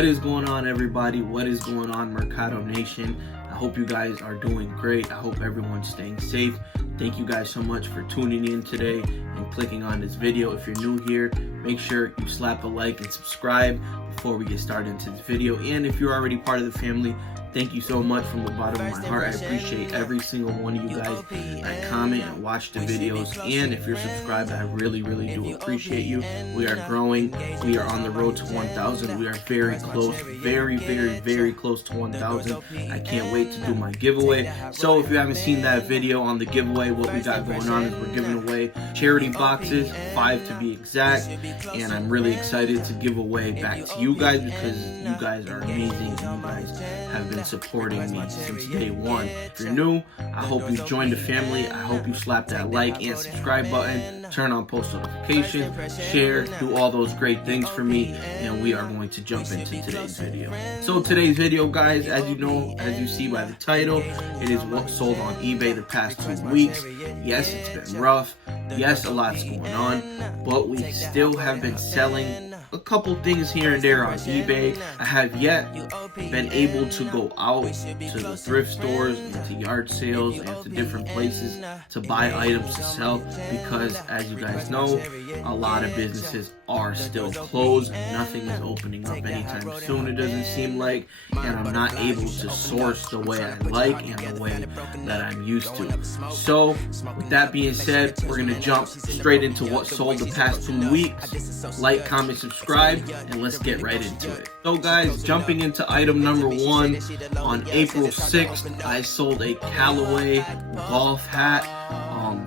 What is going on, everybody? What is going on, Mercado Nation? I hope you guys are doing great. I hope everyone's staying safe. Thank you guys so much for tuning in today and clicking on this video. If you're new here, make sure you slap a like and subscribe before we get started into this video. And if you're already part of the family, thank you so much from the bottom of my heart. I appreciate every single one of you guys that comment and watch the videos. And if you're subscribed, I really do appreciate you. We are growing. We are on the road to 1,000. We are very close, very close to 1,000. I can't wait to do my giveaway. So if you haven't seen that video on the giveaway, what we got going on is we're giving away charity boxes, 5 to be exact. And I'm really excited to give away back to you guys because you guys are amazing and you guys have been supporting me since day one. If you're new, I hope you join the family. I hope you slap that like and subscribe button, turn on post notifications, share, do all those great things for me, and we are going to jump into today's video. So today's video, guys, as you know, as you see by the title, it is what sold on eBay the past 2 weeks. Yes, it's been rough. Yes, a lot's going on, but we still have been selling a couple things here and there on eBay. I have yet been able to go out to the thrift stores and to yard sales and to different places to buy items to sell because, as you guys know, a lot of businesses are still closed. Nothing is opening up anytime soon, it doesn't seem like, and I'm not able to source the way I like and the way that I'm used to. So with that being said, we're gonna jump straight into what sold the past 2 weeks. Like, comment, subscribe, and let's get right into it. So guys, jumping into item number 1, on April 6th, I sold a Callaway golf hat.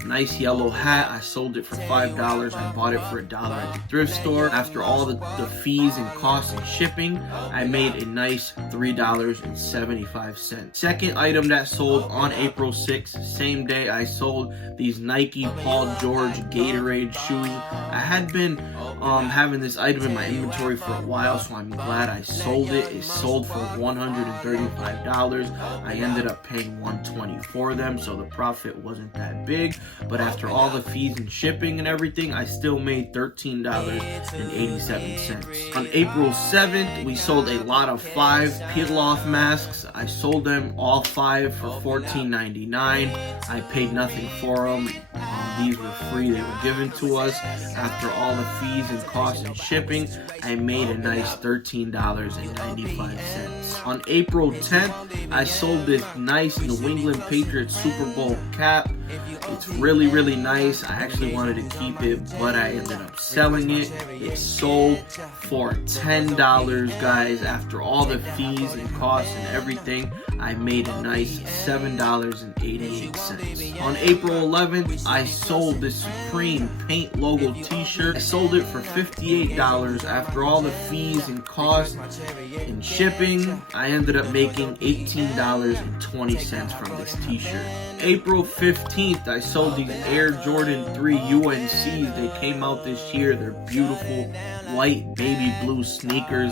Nice yellow hat. I sold it for $5. I bought it for $1 at the thrift store. After all the fees and costs and shipping, I made a nice $3.75. Second item that sold on April 6th, same day, I sold these Nike Paul George Gatorade shoes. I had been having this item in my inventory for a while, so I'm glad I sold it. It sold for $135. I ended up paying $120 for them, so the profit wasn't that big. But after all the fees and shipping and everything, I still made $13.87. On April 7th, we sold a lot of 5 peel-off masks. I sold them all 5 for $14.99. I paid nothing for them. These were free, they were given to us. After all the fees and costs and shipping, I made a nice $13.95. On April 10th, I sold this nice New England Patriots Super Bowl cap. It's really nice. I actually wanted to keep it, but I ended up selling it. It sold for $10, guys. After all the fees and costs and everything, I made a nice $7.88. On April 11th, I sold this Supreme Paint logo t-shirt. I sold it for $58. After all the fees and costs and shipping, I ended up making $18.20 from this t-shirt. April 15th, I sold these Air Jordan 3 UNCs. They came out this year. They're beautiful white baby blue sneakers.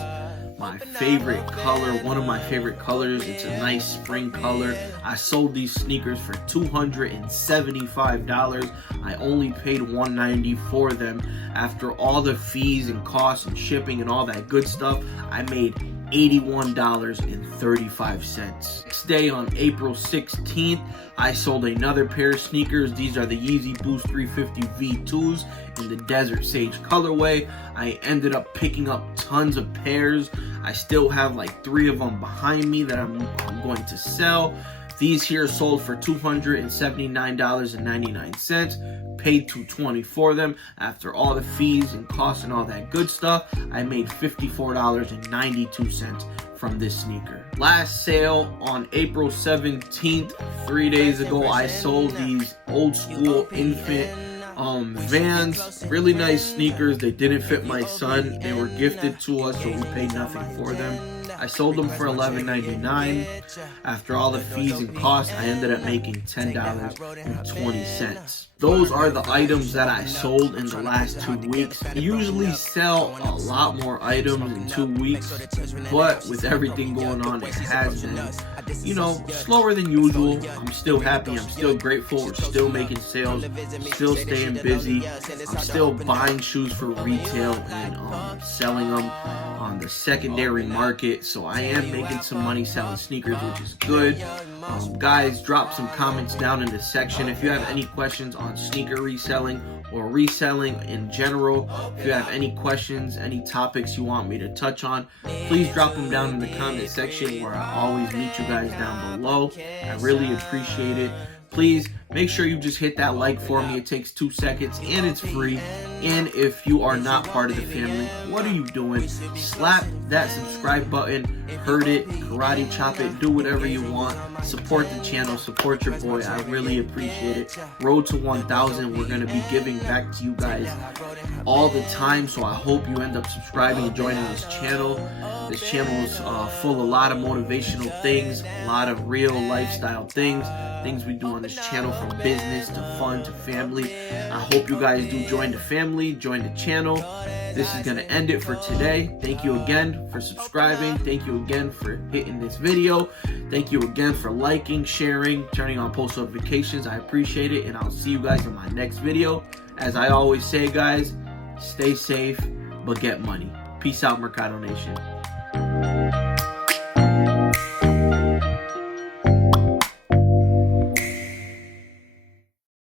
My favorite color, one of my favorite colors. It's a nice spring color. I sold these sneakers for $275. I only paid $190 for them. After all the fees and costs and shipping and all that good stuff, I made $81.35. Next day, on April 16th, I sold another pair of sneakers. These are the Yeezy Boost 350 V2s in the Desert Sage colorway. I ended up picking up tons of pairs. I still have like 3 of them behind me that I'm going to sell. These here sold for $279.99. Paid $220 for them. After all the fees and costs and all that good stuff, I made $54.92 from this sneaker. Last sale on April 17th, 3 days ago, I sold these old school infant Vans. Really nice sneakers. They didn't fit my son. They were gifted to us, so we paid nothing for them. I sold them for $11.99. After all the fees and costs, I ended up making $10.20. Those are the items that I sold in the last 2 weeks. I usually sell a lot more items in 2 weeks, but with everything going on, it has been, slower than usual. I'm still happy. I'm still grateful. We're still making sales, still staying busy. I'm still buying shoes for retail and selling them on the secondary market. So I am making some money selling sneakers, which is good. Guys, drop some comments down in the section if you have any questions on sneaker reselling or reselling in general. If you have any questions, any topics you want me to touch on, please drop them down in the comment section where I always meet you guys down below. I really appreciate it. Please make sure you just hit that like for me. It takes 2 seconds and it's free. And if you are not part of the family, what are you doing? Slap that subscribe button, hurt it, karate chop it, do whatever you want. Support the channel, support your boy. I really appreciate it. Road to 1,000. We're going to be giving back to you guys all the time. So I hope you end up subscribing and joining this channel. This channel is full of a lot of motivational things, a lot of real lifestyle things we do on this channel, from business to fun to family. I hope you guys do join the family, join the channel. This is going to end it for today. Thank you again for subscribing. Thank you again for hitting this video. Thank you again for liking, sharing, turning on post notifications. I appreciate it, and I'll see you guys in my next video. As I always say, guys, stay safe, but get money. Peace out, Mercado Nation.